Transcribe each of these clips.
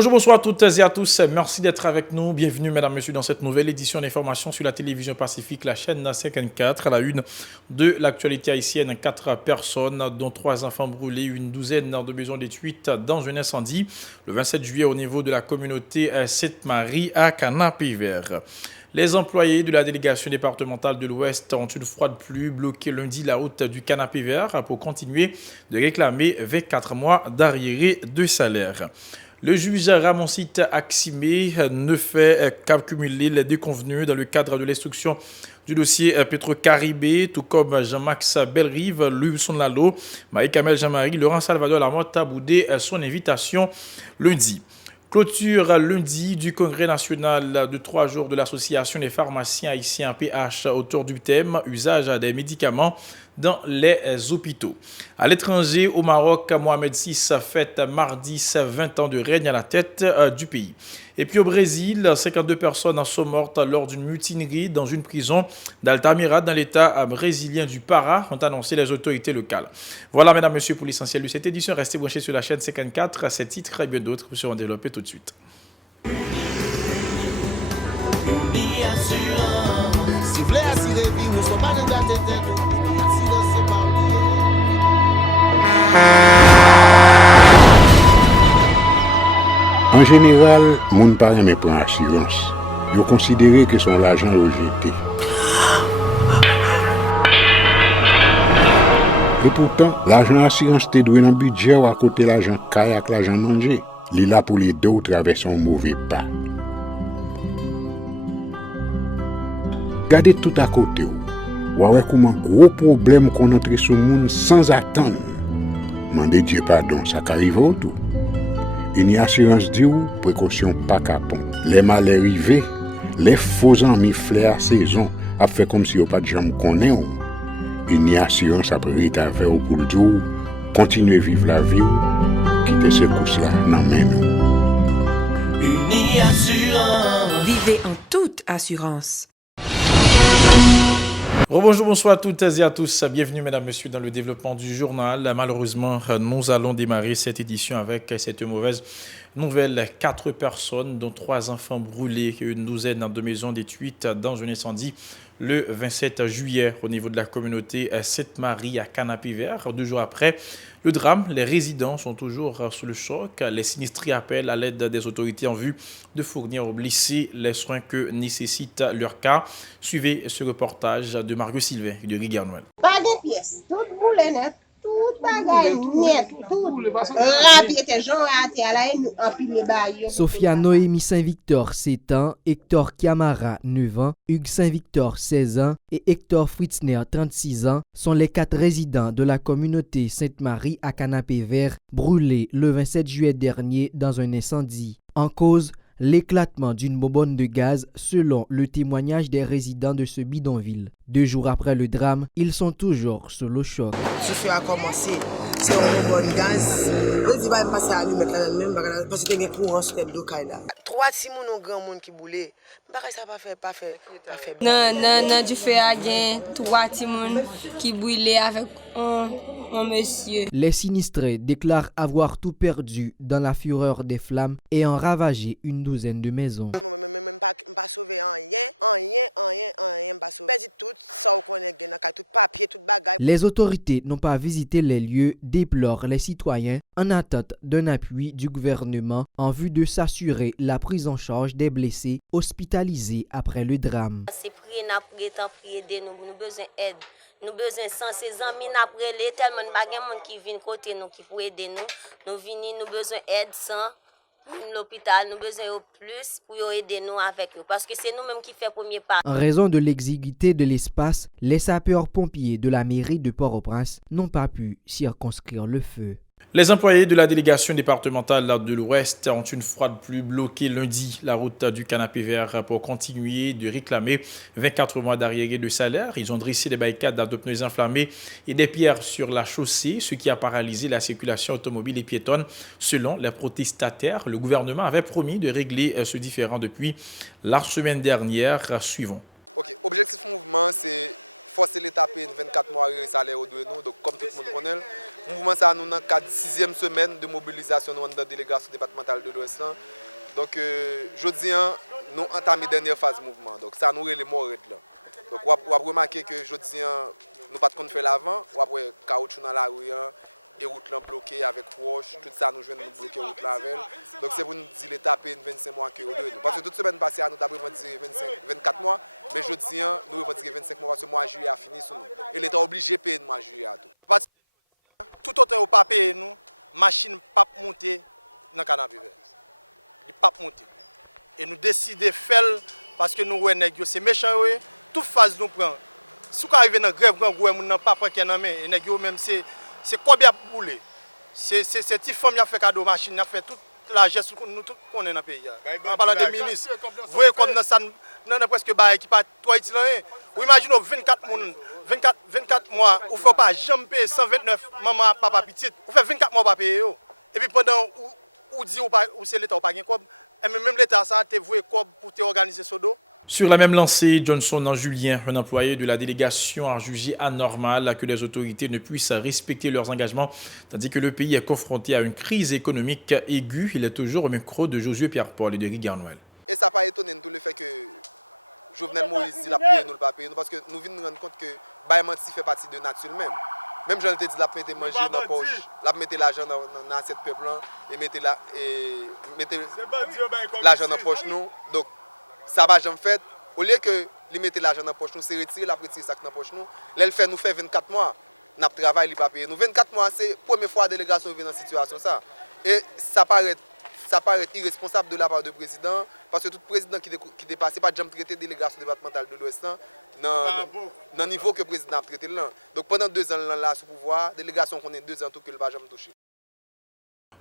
Bonjour, bonsoir à toutes et à tous. Merci d'être avec nous. Bienvenue, mesdames, messieurs, dans cette nouvelle édition d'information sur la télévision Pacifique, la chaîne 54. À la une de l'actualité haïtienne, 4 personnes, dont 3 enfants brûlés, une douzaine de maisons détruites dans un incendie le 27 juillet au niveau de la communauté Sainte-Marie à Canapé-Vert. Les employés de la délégation départementale de l'Ouest ont une fois de plus bloqué lundi la route du Canapé-Vert pour continuer de réclamer 24 mois d'arriérés de salaire. Le juge Ramoncite Aximé ne fait qu'accumuler les déconvenus dans le cadre de l'instruction du dossier Petro-Caribé, tout comme Jean-Max Belrive, Louis Lalo, Marie-Kamel Jean-Marie, Laurent Salvador Lamotte a boudé son invitation lundi. Clôture lundi du congrès national de 3 jours de l'association des pharmaciens haïtiens PH autour du thème usage des médicaments dans les hôpitaux. À l'étranger, au Maroc, Mohamed VI fête mardi 20 ans de règne à la tête du pays. Et puis au Brésil, 52 personnes sont mortes lors d'une mutinerie dans une prison d'Altamira dans l'état brésilien du Pará, ont annoncé les autorités locales. Voilà, mesdames, messieurs, pour l'essentiel de cette édition. Restez branchés sur la chaîne 54. Ces titres et bien d'autres seront développés tout de suite. En général, moun pa reme pran assurance. Yo considéré que son l'argent rejeté. Et pourtant, l'argent assurance te doué dans budget ou à côté l'argent caille avec l'argent manger. Li là pour les deux ou traverser un mauvais pas. Gardez tout à côté ou. Ouais comment gros problème qu'on entre sur moun sans attendre. Mandez Dieu pardon, ça qu'arrive au tout. Une assurance dit ou précaution pas capon. Les malheurs arrivés, les faux amis flair à saison a fait comme si on pas de jambe connaît ou. Une assurance après rétaver ou pour le dire continuer vivre la vie ou quitter ce coup là nan men nous. Une assurance. Vivez en toute assurance. Bonjour, bonsoir à toutes et à tous. Bienvenue, mesdames, messieurs, dans le développement du journal. Malheureusement, nous allons démarrer cette édition avec cette mauvaise nouvelle. 4 personnes, dont 3 enfants brûlés, une douzaine de maisons détruites dans un incendie le 27 juillet au niveau de la communauté Sainte-Marie à Canapé-Vert. 2 jours après le drame, les résidents sont toujours sous le choc. Les sinistrés appellent à l'aide des autorités en vue de fournir aux blessés les soins que nécessite leur cas. Suivez ce reportage de Mario Sylvain et de Rigueur Noël. Pas de pièces, tout boule net, tout bagaille net, tout rempli était gens à terre là nous empiler bail. Sophia Noémie Saint-Victor 7 ans, Hector Camara 9 ans, Hugues Saint-Victor 16 ans et Hector Fritzner 36 ans sont les 4 résidents de la communauté Sainte-Marie à Canapé-Vert brûlés le 27 juillet dernier dans un incendie. En cause, l'éclatement d'une bonbonne de gaz selon le témoignage des résidents de ce bidonville. 2 jours après le drame, ils sont toujours sous le choc. Ce feu a commencé, c'est une bonne gaz. Je dis pas passer à lui mettre la même parce que il y a un courant sur tête de là. 3 simon au grand monde qui boulé. Ça pas fait. Non, du feu à gain, 3 timon qui brûlait avec un monsieur. Les sinistrés déclarent avoir tout perdu dans la fureur des flammes et ont ravagé une douzaine de maisons. Même pas sauvé rien, pas sauvé. Perdu tout, ça on connaît tout papier, tout bagage. Les autorités n'ont pas visité les lieux, déplorent les citoyens en attente d'un appui du gouvernement en vue de s'assurer la prise en charge des blessés hospitalisés après le drame. C'est prier, nous besoin d'aide. Nous besoin sans ces amis après les tellement de monde qui viennent côté nous qui pour aider nous venir nous besoin aide sans l'hôpital nous besoin au plus pour aider nous avec eux parce que c'est nous mêmes qui fait premier pas. En raison de l'exiguïté de l'espace, les sapeurs-pompiers de la mairie de Port-au-Prince n'ont pas pu circonscrire le feu. Les employés de la délégation départementale de l'Ouest ont une fois de plus bloqué lundi la route du Canapé-Vert pour continuer de réclamer 24 mois d'arriérés de salaire. Ils ont dressé des barricades de pneus enflammés et des pierres sur la chaussée, ce qui a paralysé la circulation automobile et piétonne. Selon les protestataires, le gouvernement avait promis de régler ce différend depuis la semaine dernière. Suivons. Ok, objectif mouvement, c'est forcer l'État à payer 24 mois de salaire au de nous. Donc, comme tout le monde connaît, Mouvement ça nous dans cadre 6e semaine de mobilisation dans la délégation départementale de l'Ouest. Donc jeudi nous entamé dernière phase mouvement. Donc ça nous les morts là. Donc on a remarqué que jeudi nous pas de faire l'avant, on après caoutchouc dans la rue et route là bloquée avec roche, tout ça nous joindre nous bloquer route là avec. Donc c'est pour nous dire l'état paye 25 mois que nous parce que toute semaine passée nous avons revendiqué 24 mois, mais jeudi nous revendiquer 25 mois parce que le mois de juillet a fini sur nous. Et l'état obligé de payer le mois de juillet à tout. Tout autant au pas payer nous, machine pas monter dans canapé vert. Il pas monter. Et nous décider de faire parce que nous ouais nèg c'est méchant ouais, toute phase nous prend. Si on arrive dans grève grand gouvernement n'a pas prendre qu'en main et nèg même c'est combien bouler. C'est petite femme qui a fait cadeau machine, a fait toute la gestion nous tout connaît dans pays. En parlant des ministres, vous voyez comme dans ça non presque bail qui pas trop utile rien. Vous imaginez 24 mois, vous ne faites pas jamais payer 129 maman, papa, petite. Vous faites 24 mois pas payer. Et puis pendant où dit ou c'est l'État ou pas gain quoi, et même l'État ça te voué quoi pour te organiser ce dos. Sur la même lancée, Johnson Julien, un employé de la délégation, a jugé anormal que les autorités ne puissent respecter leurs engagements, tandis que le pays est confronté à une crise économique aiguë. Il est toujours au micro de Josué Pierre-Paul et de Rigard Noël. Et ça n'a pas étonné tout le fait que Jovenel Moïse dit la paye, nous le pas payer, parce que nous venons nous rendre compte que Baye Manti fait partie de nature même. Même j'en ai dit la mettre manger dans la poche, la mettre l'argent dans cette peuple et mettre l'argent dans la poche nous. Donc ça va jamais fait. Au lieu que lui mettre l'argent dans la poche nous, c'est retirer la petite sac dans la poche nous. Là il fait nous fait 24 mois. N'a travail il pas payer. Nous 24 mois c'est la première fois la délégation vient dans cette situation ça. Et ça paraît irresponsable de la part du président, parce que tout président qui dépasse pas jamais traité la délégation départementale de l'Ouest dans le niveau que le président a traité là. Donc pendant 2 ans là sous pouvoir, délégation qu'on est 2 ans tout que le va jamais toucher.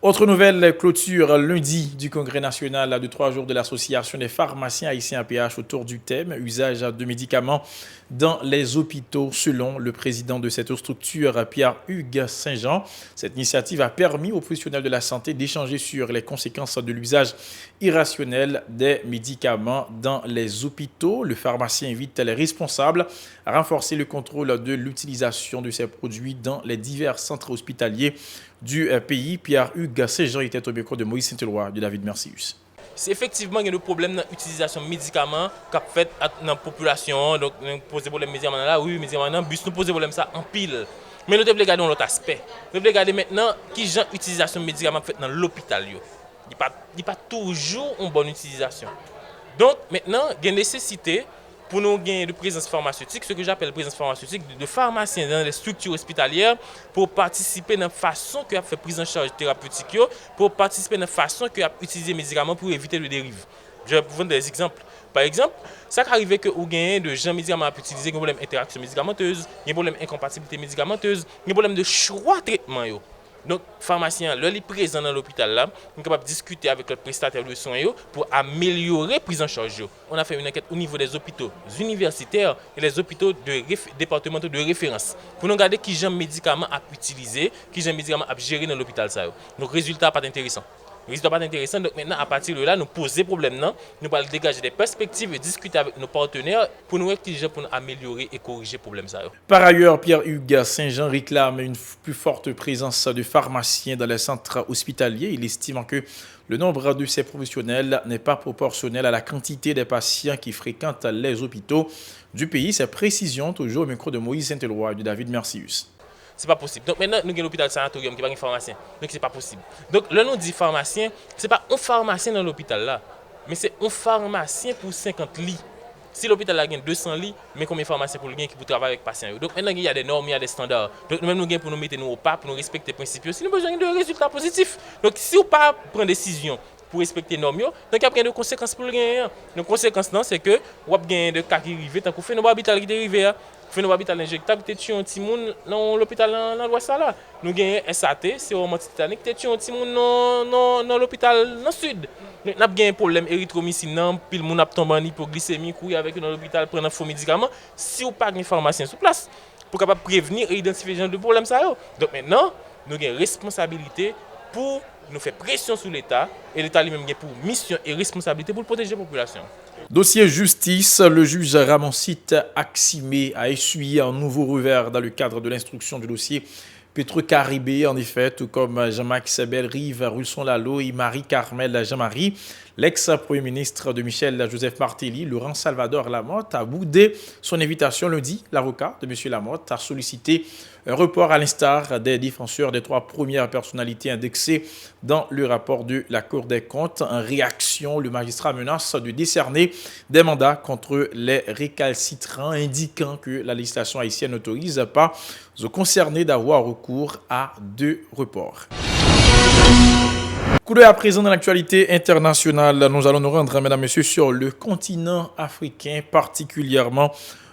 Autre nouvelle, clôture lundi du Congrès national de 3 jours de l'Association des pharmaciens haïtiens APH autour du thème usage de médicaments dans les hôpitaux, selon le président de cette structure, Pierre-Hugues Saint-Jean. Cette initiative a permis aux professionnels de la santé d'échanger sur les conséquences de l'usage irrationnel des médicaments dans les hôpitaux. Le pharmacien invite les responsables à renforcer le contrôle de l'utilisation de ces produits dans les divers centres hospitaliers du pays. Pierre-Hugues Saint-Jean était au micro de Moïse Saint-Éloi de David Mercius. C'est effectivement il y a des problèmes dans l'utilisation de médicaments qu'a fait dans la population. Donc, nous posons problème médicaments là, oui, médicaments dans le bus, nous posons problème ça en pile. Mais nous devons regarder l'autre aspect. Nous devons regarder maintenant qui genre utilisation de médicaments fait dans l'hôpital. Il n'y a pas toujours une bonne utilisation. Donc, maintenant, il y a une nécessité pour nous gagner de présence pharmaceutique, ce que j'appelle présence pharmaceutique, de pharmaciens dans les structures hospitalières pour participer dans la façon que a fait prise en charge thérapeutique, pour participer dans la façon que a utilisé les médicaments pour éviter le dérive. Je vais vous donner des exemples. Par exemple, ça arrive que vous gagnez de gens médicaments à utiliser, un problème d'interaction médicamenteuse, un problème d'incompatibilité médicamenteuse, un problème de choix de traitement. Donc, pharmacien, là, il est présent dans l'hôpital, là, il est capable de discuter avec le prestataire de soins pour améliorer la prise en charge. On a fait une enquête au niveau des hôpitaux universitaires et les hôpitaux départementaux de référence pour nous regarder qui genre médicaments à utiliser, qui genre médicaments à gérer dans l'hôpital. Donc, résultat pas intéressant. Résultat pas intéressant. Donc, maintenant, à partir de là, nous poser problème, nous allons dégager des perspectives et discuter avec nos partenaires pour nous améliorer et corriger le problème. Par ailleurs, Pierre-Hugues Saint-Jean réclame une plus forte présence de pharmaciens dans les centres hospitaliers. Il estime que le nombre de ces professionnels n'est pas proportionnel à la quantité des patients qui fréquentent les hôpitaux du pays. Ces précisions, toujours au micro de Moïse Saint-Éloi et de David Mercius. C'est pas possible. Donc maintenant, nous avons l'hôpital sanatorium qui n'a pas de pharmacien. Donc c'est pas possible. Donc là, nous dit pharmacien, c'est pas un pharmacien dans l'hôpital là, mais c'est un pharmacien pour 50 lits. Si l'hôpital a 200 lits, mais combien de pharmaciens pour le gain qui pour travailler avec les patients. Donc maintenant, il y a des normes, il y a des standards. Donc nous-mêmes, nous gagnons pour nous mettre au pas, pour nous respecter les principes. Si nous avons besoin de résultats positifs. Donc si vous pas prendre décision pour respecter les normes, donc il y a des conséquences pour le gain. Les conséquences, c'est que vous avez des cas qui arrivent, tant qu'on fait nos hôpitaux qui dérivent. Fait nos hôpitaux injectables, tu tues un petit monde dans l'hôpital dans l'ouest là. Nous gagnons SAT, c'est au Titanic, tu tues un petit monde dans l'hôpital dans le sud. Nous avons un problème érythromycine, puis le monde a tombé en hypoglycémie, courir avec dans l'hôpital prendre un faux médicament. Si vous pas de pharmacien sur place pour capable prévenir et identifier ce genre de problème ça. Donc maintenant, nous avons une responsabilité pour nous faire pression sur l'État et l'État lui-même a pour mission et responsabilité pour protéger la population. Dossier justice, le juge Ramoncite Aximé a essuyé un nouveau revers dans le cadre de l'instruction du dossier Petro-Caribé, en effet, tout comme Jean-Marc Sebel-Rive, Russon-Lalo et Marie-Carmel Jean-Marie. L'ex-premier ministre de Michel Joseph Martelly, Laurent Salvador Lamotte, a boudé son invitation lundi. L'avocat de M. Lamotte a sollicité un report à l'instar des défenseurs des 3 premières personnalités indexées dans le rapport de la Cour des comptes. En réaction, le magistrat menace de décerner des mandats contre les récalcitrants, indiquant que la législation haïtienne n'autorise pas aux concernés d'avoir recours à 2 reports. Coup d'œil à présent dans l'actualité internationale. Nous allons nous rendre, mesdames et messieurs, sur le continent africain, particulièrement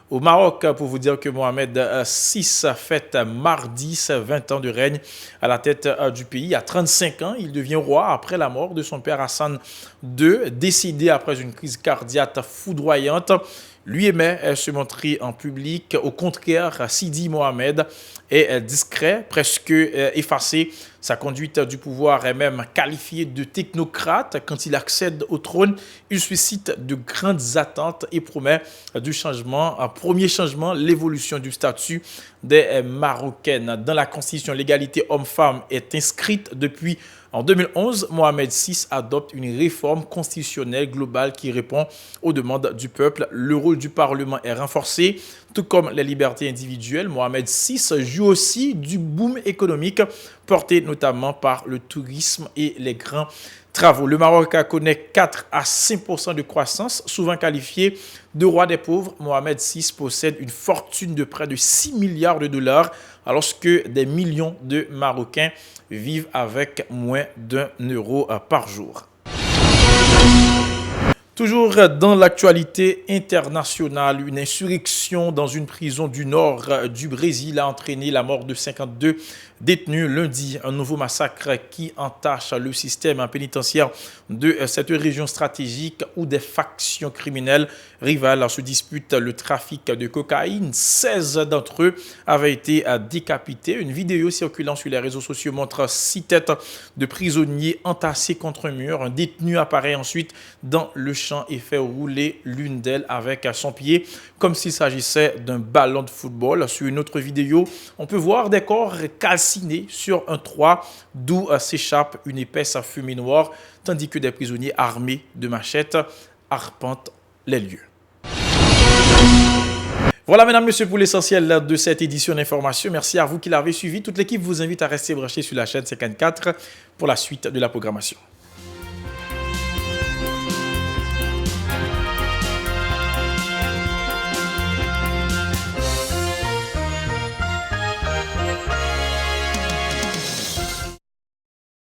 au Maroc, pour vous dire que Mohamed VI fête mardi ses 20 ans de règne à la tête du pays. À 35 ans, il devient roi après la mort de son père Hassan II, décédé après une crise cardiaque foudroyante. Lui aimait se montrer en public. Au contraire, Sidi Mohamed est discret, presque effacé. Sa conduite du pouvoir est même qualifiée de technocrate. Quand il accède au trône, il suscite de grandes attentes et promet du changement. Un premier changement, l'évolution du statut des Marocaines. Dans la Constitution, l'égalité homme-femme est inscrite depuis en 2011. Mohamed VI adopte une réforme constitutionnelle globale qui répond aux demandes du peuple. Le rôle du Parlement est renforcé, tout comme les libertés individuelles. Mohamed VI joue aussi du boom économique porté notamment par le tourisme et les grands travaux. Le Maroc connaît 4 à 5% de croissance, souvent qualifié de roi des pauvres. Mohamed VI possède une fortune de près de 6 milliards de dollars, alors que des millions de Marocains vivent avec moins d'€1 par jour. Toujours dans l'actualité internationale, une insurrection dans une prison du nord du Brésil a entraîné la mort de 52 détenus lundi. Un nouveau massacre qui entache le système pénitentiaire de cette région stratégique où des factions criminelles rivales se disputent le trafic de cocaïne. 16 d'entre eux avaient été décapités. Une vidéo circulant sur les réseaux sociaux montre 6 têtes de prisonniers entassées contre un mur. Un détenu apparaît ensuite dans le champ et fait rouler l'une d'elles avec son pied comme s'il s'agissait d'un ballon de football. Sur une autre vidéo, on peut voir des corps calcinés sur un toit d'où s'échappe une épaisse fumée noire, tandis que des prisonniers armés de machettes arpentent les lieux. Voilà, mesdames, messieurs, pour l'essentiel de cette édition d'information. Merci à vous qui l'avez suivi. Toute l'équipe vous invite à rester branchés sur la chaîne 54 pour la suite de la programmation.